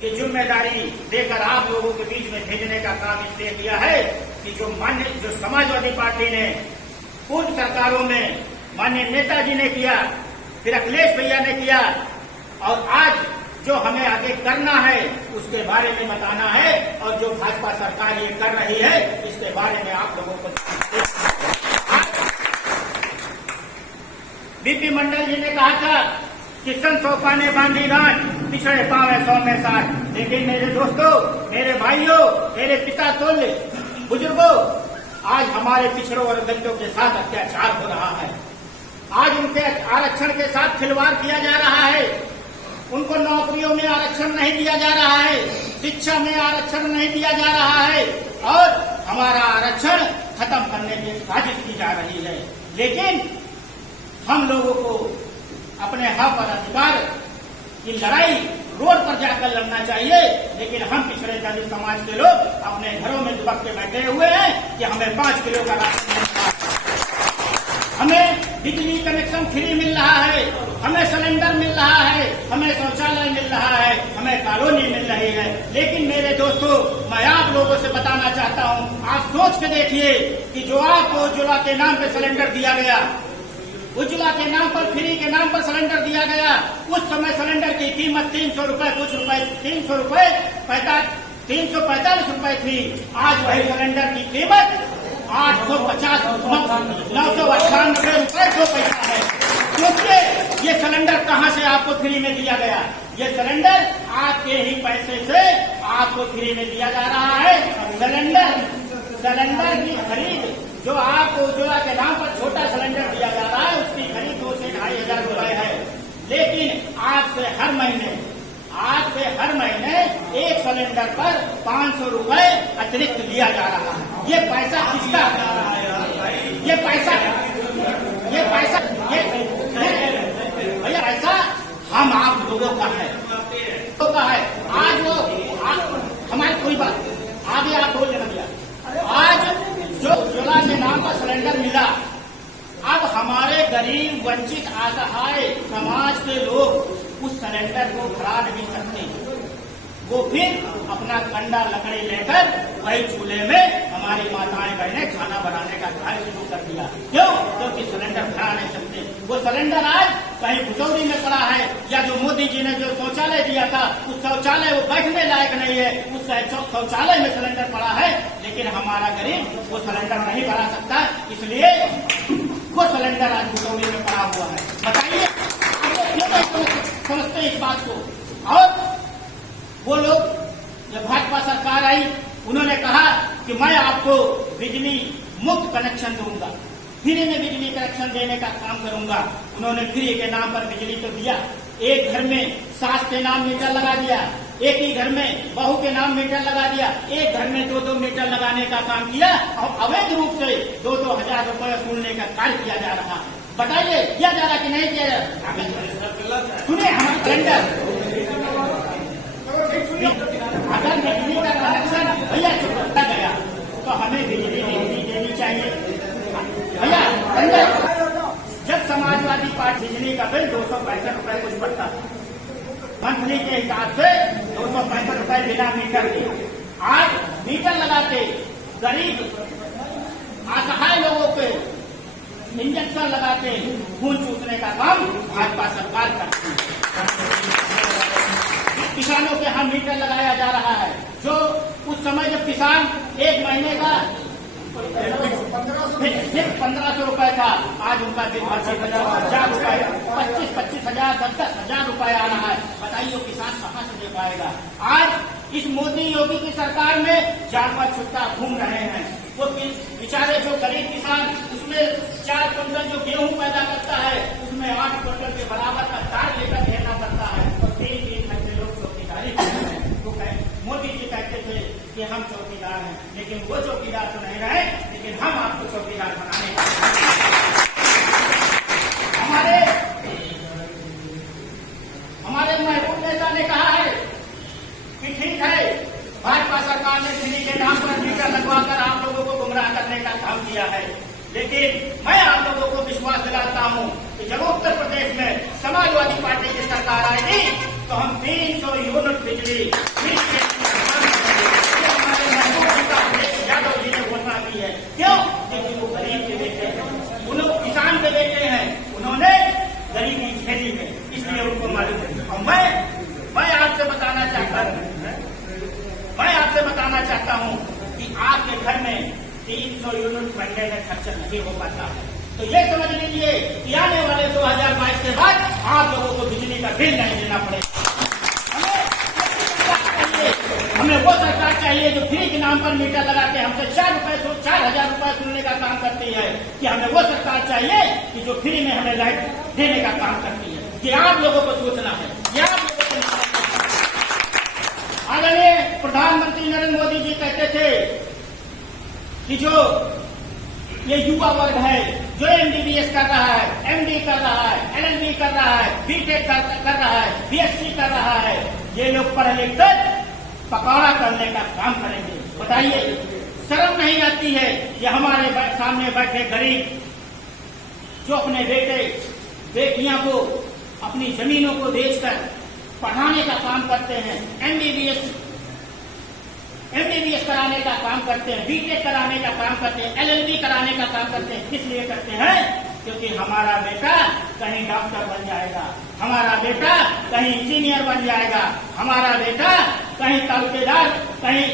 की जिम्मेदारी देकर आप लोगों के बीच में भेजने का काम इसलिए किया है कि जो समाजवादी पार्टी ने पूर्व सरकारों में माननीय नेताजी ने किया, फिर अखिलेश भैया ने किया, और आज जो हमें आगे करना है उसके बारे में बताना है, और जो भाजपा सरकार ये कर रही है इसके बारे में आप लोगों को। बीपी मंडल जी ने कहा था कि सन 100 पाने बांधी गांठ, पिछड़े पावे 100 में 60। लेकिन मेरे दोस्तों, मेरे भाइयों, मेरे पिता तुल्य बुजुर्गों, आज हमारे पिछड़ों और दलितों के साथ अत्याचार हो रहा है। आज उनके आरक्षण के साथ खिलवाड़ किया जा रहा है। उनको नौकरियों में आरक्षण नहीं दिया जा रहा है, शिक्षा में आरक्षण नहीं दिया जा रहा है, और हमारा आरक्षण खत्म करने की साजिश की जा रही है। लेकिन हम लोगों को अपने हक और अधिकार की लड़ाई रोड पर जाकर लड़ना चाहिए। लेकिन हम पिछड़े दलित समाज के लोग अपने घरों में दुबक के बैठे हुए हैं कि हमें 5 किलो का राशन मिलता है, हमें बिजली कनेक्शन फ्री मिल रहा है, हमें सिलेंडर मिल रहा है, हमें शौचालय मिल रहा है, हमें कॉलोनी मिल रही है। लेकिन मेरे दोस्तों, मैं आप लोगों से बताना चाहता हूं, आप सोच के देखिए कि जो आपको उज्ज्वला के नाम पे सिलेंडर दिया गया, उज्ज्वला के नाम पर, फ्री के नाम पर सिलेंडर दिया गया, उस समय सिलेंडर की कीमत 300 रुपए, कुछ रुपए 300 रुपए 345 रुपए थी। आज वही सिलेंडर की कीमत 850 998 रुपए 2 पैसा है। क्योंकि ये सिलेंडर कहां से आपको फ्री में दिया गया? ये सिलेंडर आपके ही पैसे से आपको फ्री में दिया जा रहा है। सिलेंडर की खरीद जो आपको उज्ज्वला के नाम पर छोटा सिलेंडर दिया जा रहा है, उसकी खरीद 2 से 2,500 रुपए है। लेकिन आज से हर महीने एक सिलेंडर पर 500 रुपए अतिरिक्त लिया जा रहा है। ये पैसा किसका? ये पैसा भैया पैसा हम आप लोगों का है। आज वो हमारी कोई बात आगे आप बोल देना भैया। आज जो उज्ज्वला के नाम पर सिलेंडर मिला, अब हमारे गरीब वंचित असहाय समाज के लोग उस सिलेंडर को भरा नहीं सकते। वो फिर अपना कंडा लकड़ी लेकर वही चूल्हे में हमारी माताएं बहनें खाना बनाने का कार्य शुरू कर दिया। क्यों? क्योंकि सिलेंडर भरा नहीं सकते। वो सिलेंडर आज कहीं भुसौरी में पड़ा है, या जो मोदी जी ने जो शौचालय दिया था उस शौचालय वो बैठने लायक नहीं है, उस शौचालय में सिलेंडर पड़ा है। लेकिन हमारा गरीब वो सिलेंडर नहीं भरा सकता, इसलिए वो सिलेंडर आज भुसौरी में पड़ा हुआ है। बताइए क्यों नहीं समझते इस बात को? और वो लोग, जब भाजपा सरकार आई, उन्होंने कहा कि मैं आपको बिजली मुफ्त कनेक्शन दूंगा, फ्री में बिजली कनेक्शन देने का काम करूंगा। उन्होंने फ्री के नाम पर बिजली तो दिया, एक घर में सास के नाम मीटर लगा दिया, एक ही घर में बहू के नाम मीटर लगा दिया, एक घर में 2-2 मीटर लगाने का काम किया, और अवैध रूप से 2-2 हजार रुपये वसूलने का कार्य किया जा रहा है। बताइए किया जा रहा कि नहीं किया जा रहा? सुनिए हमारे सिलेंडर, अगर बिजली का कनेक्शन भैया छूटा गया तो हमें बिजली नहीं देनी चाहिए भैया। जब समाजवादी पार्टी बिजली का बिल 265 रुपए कुछ पड़ता था, मंथली के हिसाब से 265 रुपए बिना मीटर के। आज मीटर लगाते गरीब असहाय लोगों पे इंजेक्शन लगाते खून चूसने का काम भाजपा सरकार करती है। किसानों के यहाँ मीटर लगाया जा रहा है, जो उस समय जब किसान एक महीने का 1500 रुपए था, आज उनका बिल 25,000 रुपए, 25,000 10,000 रुपए आ रहा है। बताइए किसान कहाँ से दे पाएगा? आज इस मोदी योगी की सरकार में जानवर छुट्टा घूम रहे हैं। वो बेचारे जो गरीब किसान, उसमें 4 क्विंटल जो गेहूं पैदा करता है, उसमें 8 क्विंटल के बराबर का दाल लेकर देना पड़ता है, और 3-3 घंटे लोग चौकीदारी करते हैं। तो मोदी जी कहते थे कि हम चौकीदार हैं, लेकिन वो चौकीदार तो नहीं रहे, लेकिन हम आपको चौकीदार बनाने का हमारे महबूब नेता ने कहा है कि ठीक है, भाजपा सरकार ने फ्री के नाम पर मीटर लगवाकर आप लोगों को गुमराह करने का काम किया है। लेकिन मैं आप लोगों को विश्वास दिलाता हूं कि जब उत्तर प्रदेश में समाजवादी पार्टी की सरकार आएगी तो हम 300 यूनिट बिजली हमारे महबूब जी का यादव जी ने घोषणा की है। क्यों? क्योंकि वो गरीब के बेटे हैं, उन्होंने किसान के बेटे हैं, उन्होंने गरीबी झेली है, इसलिए उनको मालूम है। और मैं आपसे बताना चाहता हूँ कि आपके घर में 300 यूनिट महीने में खर्चा नहीं हो पाता है, तो ये समझ लीजिए कि आने वाले 2022 के बाद आप लोगों को बिजली का बिल नहीं देना पड़ेगा। हमें वो सरकार चाहिए जो फ्री के नाम पर मीटर लगा के हमसे 4,000 रुपए सुनने का काम करती है, कि हमें वो सरकार चाहिए कि जो फ्री में हमें लाइट देने का काम करती है। ये आप लोगों को सोचना है, ये आप लोगों को। आदरणीय प्रधानमंत्री नरेंद्र मोदी जी कहते थे कि जो ये युवा वर्ग है जो MBBS कर रहा है, MD कर रहा है, LLB कर रहा है, BTech कर रहा है, BSc कर रहा है, ये लोग पढ़ लिख कर पकौड़ा करने का काम करेंगे। बताइए, शर्म नहीं आती है? ये हमारे सामने बैठे गरीब जो अपने बेटे बेटियां को अपनी जमीनों को बेचकर पढ़ाने का काम करते हैं, MBBS कराने का काम करते हैं, BTech कराने का काम करते हैं, LLB कराने का काम करते हैं। किस लिए करते हैं? क्योंकि हमारा बेटा कहीं डॉक्टर बन जाएगा, हमारा बेटा कहीं इंजीनियर बन जाएगा, हमारा बेटा कहीं तहसीलदार, कहीं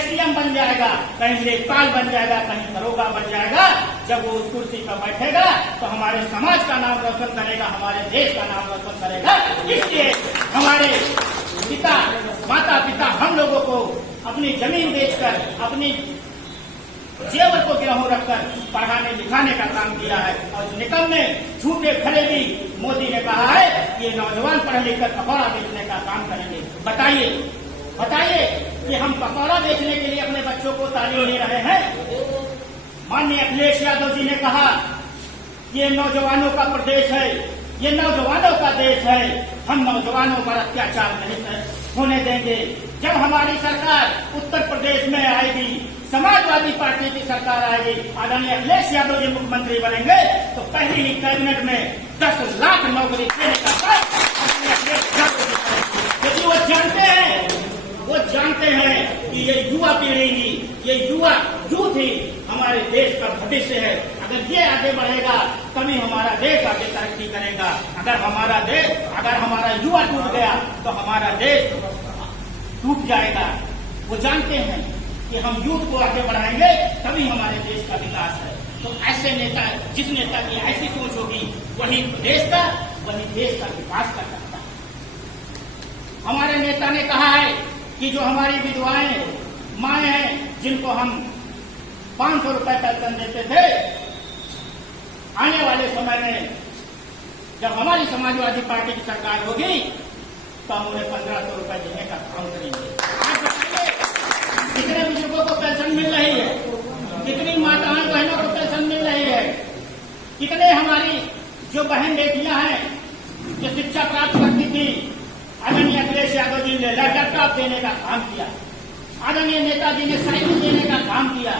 SDM बन जाएगा, कहीं लेखपाल बन जाएगा, कहीं दरोगा बन जाएगा। जब वो उस कुर्सी पर बैठेगा तो हमारे समाज का नाम रोशन करेगा, हमारे देश का नाम रोशन करेगा। इसलिए हमारे माता पिता हम लोगों को अपनी जमीन बेचकर, अपनी जेवर को गिरहों रखकर पढ़ाने लिखाने का काम किया है। और निकम्मे झूठे खरेदी मोदी ने कहा है कि ये नौजवान पढ़ लिख कर पकौड़ा बेचने का काम करेंगे। बताइए कि हम पकौड़ा बेचने के लिए अपने बच्चों को तालीम ले रहे हैं? माननीय अखिलेश यादव जी ने कहा ये नौजवानों का प्रदेश है, ये नौजवानों का देश है, हम नौजवानों पर अत्याचार नहीं होने देंगे। जब हमारी सरकार उत्तर प्रदेश में आएगी, समाजवादी पार्टी की सरकार आएगी, आदरणीय अखिलेश यादव जी मुख्यमंत्री बनेंगे, तो पहली ही कैबिनेट में 10 लाख नौकरी देने का काम अखिलेश यादव जी करेंगे। क्योंकि वो जानते हैं कि ये युवा पीढ़ी ही, ये यूथ ही हमारे देश का भविष्य है। अगर ये आगे बढ़ेगा तभी हमारा देश आगे तरक्की करेगा। अगर हमारा युवा टूट गया तो हमारा देश टूट जाएगा। वो जानते हैं कि हम यूथ को आगे बढ़ाएंगे तभी हमारे देश का विकास है। तो ऐसे नेता, जिस नेता की ऐसी सोच होगी, वही देश का विकास कर सकता है। हमारे नेता ने कहा है कि जो हमारी विधवाएं माएं हैं, जिनको हम 500 रुपए पेंशन देते थे, आने वाले समय में जब हमारी समाजवादी पार्टी की सरकार होगी तो हम उन्हें 1500 रुपए देने का काम करेंगे। आज बताइए कितने बुजुर्गों को पेंशन मिल रही है, कितनी माताएं बहनों को पेंशन मिल रही है, कितने हमारी जो बहन बेटियां हैं जो शिक्षा प्राप्त करती थी, आदरणीय अखिलेश यादव जी ने लैपटॉप देने का काम किया, आदरणीय नेताजी ने साइकिल देने का काम किया,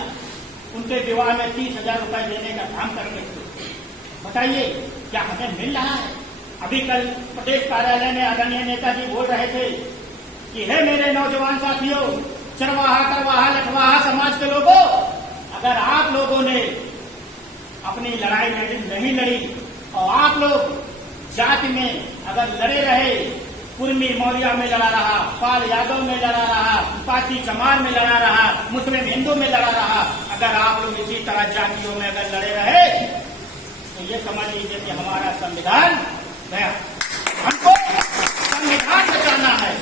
उनके विवाह में 30,000 रुपए देने का काम करते थे। बताइए क्या हमें मिल रहा है? अभी कल प्रदेश कार्यालय में आदरणीय नेताजी बोल रहे थे कि हे मेरे नौजवान साथियों, चरवाहा करवाहा लखवाहा समाज के लोगों, अगर आप लोगों ने अपनी लड़ाई नहीं लड़ी और आप लोग जाति में अगर लड़े रहे, कुर्मी मौर्या में लड़ा रहा, पाल यादव में लड़ा रहा, पासी चमार में लड़ा रहा, मुस्लिम हिंदू में लड़ा रहा, अगर आप लोग इसी तरह जातियों में अगर लड़े रहे तो ये समझ लीजिए कि हमारा संविधान गया। हमको संविधान बचाना है,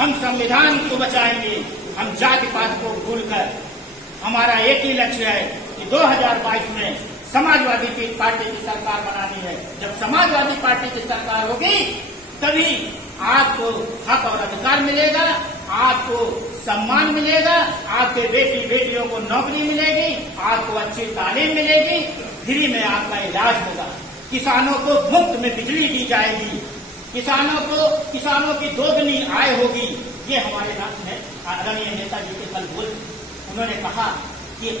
हम संविधान को बचाएंगे। हम जाति पात को भूलकर हमारा एक ही लक्ष्य है कि 2022 में समाजवादी पार्टी की सरकार बनानी है। जब समाजवादी पार्टी की सरकार होगी तभी आपको हक और अधिकार मिलेगा, आपको सम्मान मिलेगा, आपके बेटी बेटियों को नौकरी मिलेगी, आपको अच्छी तालीम मिलेगी, फ्री में आपका इलाज होगा, किसानों को मुफ्त में बिजली दी जाएगी, किसानों की दोगुनी आय होगी। ये हमारे नाम है आदरणीय नेताजी के कल बोल, उन्होंने कहा कि ये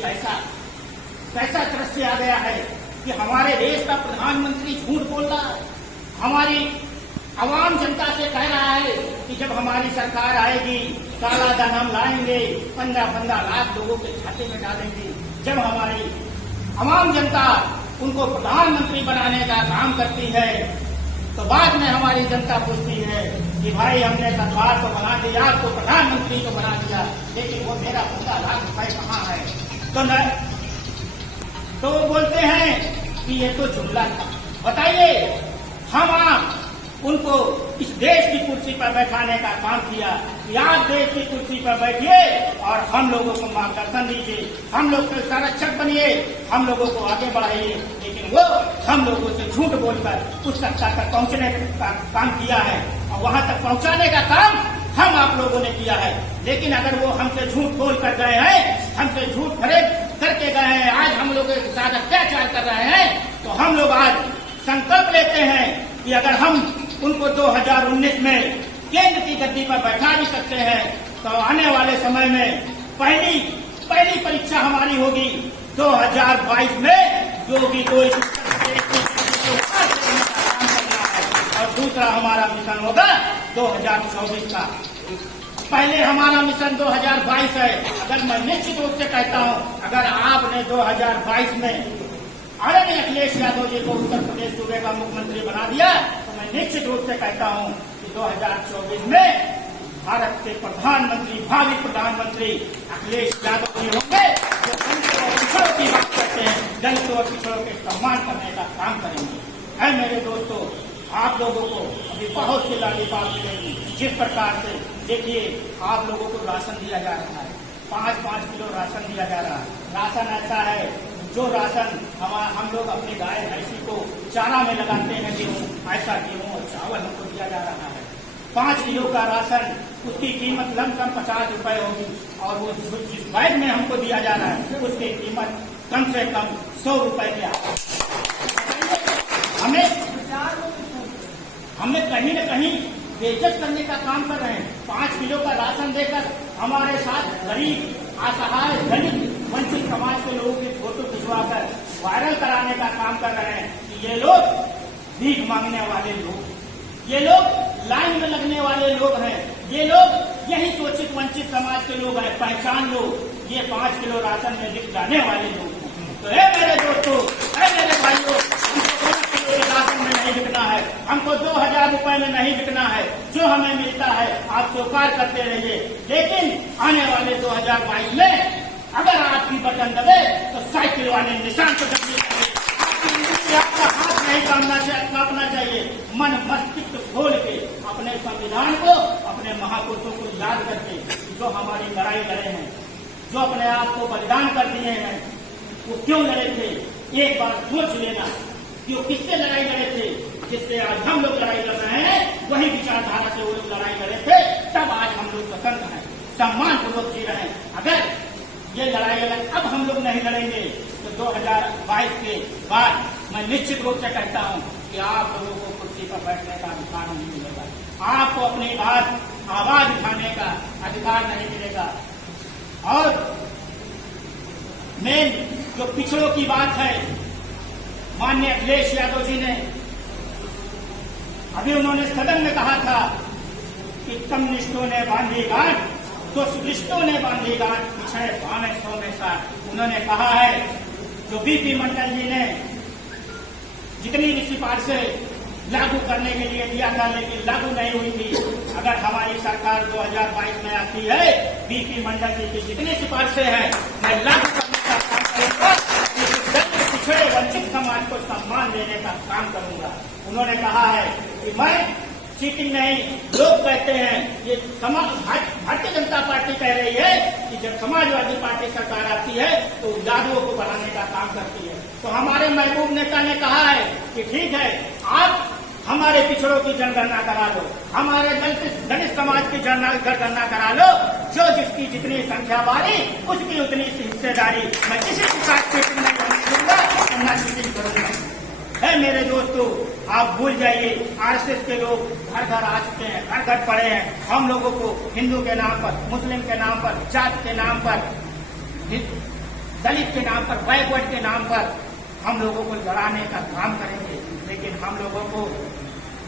कैसा दृश्य आ गया है कि हमारे देश का प्रधानमंत्री झूठ बोल रहा है, हमारी आवाम जनता से कह रहा है कि जब हमारी सरकार आएगी काला धन हम लाएंगे, 15-15 लाख लोगों के खाते में डालेंगे। जब हमारी आवाम जनता उनको प्रधानमंत्री बनाने का काम करती है तो बाद में हमारी जनता पूछती है कि भाई हमने सरकार तो बना दिया, तो प्रधानमंत्री तो बना दिया, लेकिन वो मेरा 15 लाख रुपए कहाँ है? तो वो बोलते हैं कि ये तो जुमला था। बताइए, हम आप उनको इस देश की कुर्सी पर बैठाने का काम किया कि आप देश की कुर्सी पर बैठिए और हम लोगों को मार्गदर्शन दीजिए, हम लोग के संरक्षक बनिए, हम लोगों को आगे बढ़ाइए। लेकिन वो हम लोगों से झूठ बोलकर उस सत्ता तक पहुंचने का काम किया है और वहां तक पहुंचाने का काम हम आप लोगों ने किया है। लेकिन अगर वो हमसे झूठ बोल कर गए हैं, हमसे झूठ खरीद करके गए हैं, आज हम लोगों के साथ अत्याचार कर रहे हैं, तो हम लोग आज संकल्प लेते हैं कि अगर हम उनको 2019 में केंद्र की गद्दी पर बैठा भी सकते हैं तो आने वाले समय में पहली परीक्षा हमारी होगी 2022 में, जो भी कोई और दूसरा हमारा मिशन होगा 2024 का। पहले हमारा मिशन 2022 है। अगर मैं निश्चित रूप से कहता हूं, अगर आपने 2022 में आदरणीय अखिलेश यादव जी को उत्तर प्रदेश सूबे का मुख्यमंत्री बना दिया तो मैं निश्चित रूप से कहता हूं कि 2024 में भारत के प्रधानमंत्री, भावी प्रधानमंत्री अखिलेश यादव जी होंगे, जो दलितों और पिछड़ों की बात करते हैं, दलितों और पिछड़ों के सम्मान करने का काम करेंगे। है मेरे दोस्तों, आप लोगों को अभी बहुत सी लालीपाप मिलेगी। जिस प्रकार से देखिए, आप लोगों को राशन दिया जा रहा है, 5-5 किलो राशन दिया जा रहा है। राशन ऐसा है जो राशन हम लोग अपनी गाय भैंसी को चारा में लगाते हैं, गेहूँ, ऐसा गेहूँ और चावल हमको दिया जा रहा है। 5 किलो का राशन, उसकी कीमत लमसम 50 रुपए होगी और वो जिस बैग में हमको दिया जा रहा है उसकी कीमत कम से कम 100 रुपए के आसपास। हमें कहीं न कहीं बेइज्जत करने का काम कर रहे हैं। 5 किलो का राशन देकर हमारे साथ गरीब, असहाय, दलित, वंचित समाज के लोगों की फोटो खिंचवाकर वायरल कराने का काम कर रहे हैं कि ये लोग भीख मांगने वाले लोग, ये लोग लाइन में लगने वाले लोग हैं, ये लोग यही शोषित वंचित समाज के लोग हैं, पहचान लो, ये 5 किलो राशन में बिक जाने वाले लोग हैं। तो है मेरे दोस्तों, है मेरे भाइयों, राशन में नहीं बिकना है, हमको 2000 रुपए में नहीं बिकना है। जो हमें मिलता है आप स्वीकार करते रहिए, लेकिन आने वाले 2022 में अगर आपकी बटन दबे तो साइकिल वाले निशान को दबने चाहिए। आपका हाथ नहीं कांपना चाहिए। मन मस्तिष्क खोल के अपने संविधान को, अपने महापुरुषों को याद करके जो हमारी लड़ाई लड़े हैं, जो अपने आप को बलिदान कर दिए हैं, वो क्यों लड़े थे, एक बार सोच लेना कि वो किससे लड़ाई लड़े थे। जिससे आज हम लोग लड़ाई लड़ रहे हैं, वही विचारधारा से वो लोग लड़ाई लड़े थे, तब आज हम लोग स्वतंत्र हैं, सम्मान पूर्वक जी रहे हैं। अगर ये लड़ाई अब हम लोग नहीं लड़ेंगे तो 2022 के बाद मैं निश्चित रूप से कहता हूं कि आप लोगों को कुर्सी पर बैठने का अधिकार नहीं मिलेगा, आपको अपनी बात आवाज उठाने का अधिकार नहीं मिलेगा। और मेन जो पिछड़ों की बात है, माननीय अखिलेश यादव जी ने अभी उन्होंने सदन में कहा था कि कम्युनिस्टों ने बांधी गांठ, सोशलिस्टों ने बांधी गांठ, पिछड़े भाने 100 में 60। उन्होंने कहा है जो बीपी मंडल जी ने जितनी भी सिफारिशें लागू करने के लिए दिया था लेकिन लागू नहीं हुई थी, अगर हमारी सरकार 2022 में आती है, बीपी मंडल जी की जितनी सिफारिशें हैं मैं लागू करने का काम करूंगा, पिछड़े वंचित समाज को सम्मान देने का काम करूंगा। उन्होंने कहा है कि मैं चीटिंग नहीं, लोग कहते हैं, ये भारतीय जनता पार्टी कह रही है कि जब समाजवादी पार्टी सरकार आती है तो यादवों को बढ़ाने का काम करती है। तो हमारे महबूब नेता ने कहा है कि ठीक है, आप हमारे पिछड़ों की जनगणना करा लो, हमारे दलित समाज की जनगणना करा लो, जो जिसकी जितनी संख्या बारी उसकी उतनी हिस्सेदारी, मैं किसी के साथ चीटिंग नहीं करने दूंगा, न चीटिंग करूंगा। है मेरे दोस्तों, आप भूल जाइए, आरएसएस के लोग घर घर आ चुके हैं, घर घर पड़े हैं। हम लोगों को हिंदू के नाम पर, मुस्लिम के नाम पर, जात के नाम पर, दलित के नाम पर, बैकवर्ड के नाम पर हम लोगों को लड़ाने का काम करेंगे। लेकिन हम लोगों को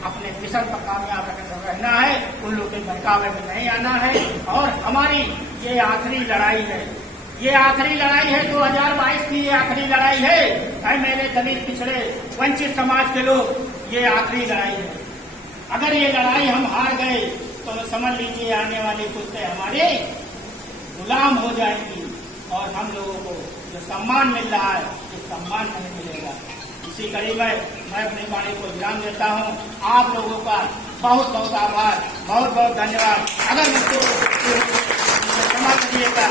अपने मिशन पर कामयाब रहना है, उन लोगों के बहकावे में नहीं आना है। और हमारी ये आखिरी लड़ाई है, ये आखिरी लड़ाई है, 2022 की ये आखिरी लड़ाई है। मेरे दलित पिछड़े वंचित समाज के लोग, ये आखिरी लड़ाई है। अगर ये लड़ाई हम हार गए तो समझ लीजिए आने वाली पुश्तें हमारे गुलाम हो जाएंगी और हम लोगों को जो सम्मान मिल रहा है ये सम्मान नहीं मिलेगा। इसी कड़ी में मैं अपनी वाणी को विराम देता हूँ। आप लोगों का बहुत बहुत आभार, बहुत बहुत धन्यवाद। अगर मुझको क्षमा करिएगा।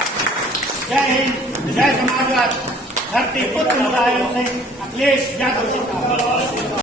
जय हिंद, जय समाजवाद, धरती पुत्र मुलायम सिंह, अखिलेश यादव।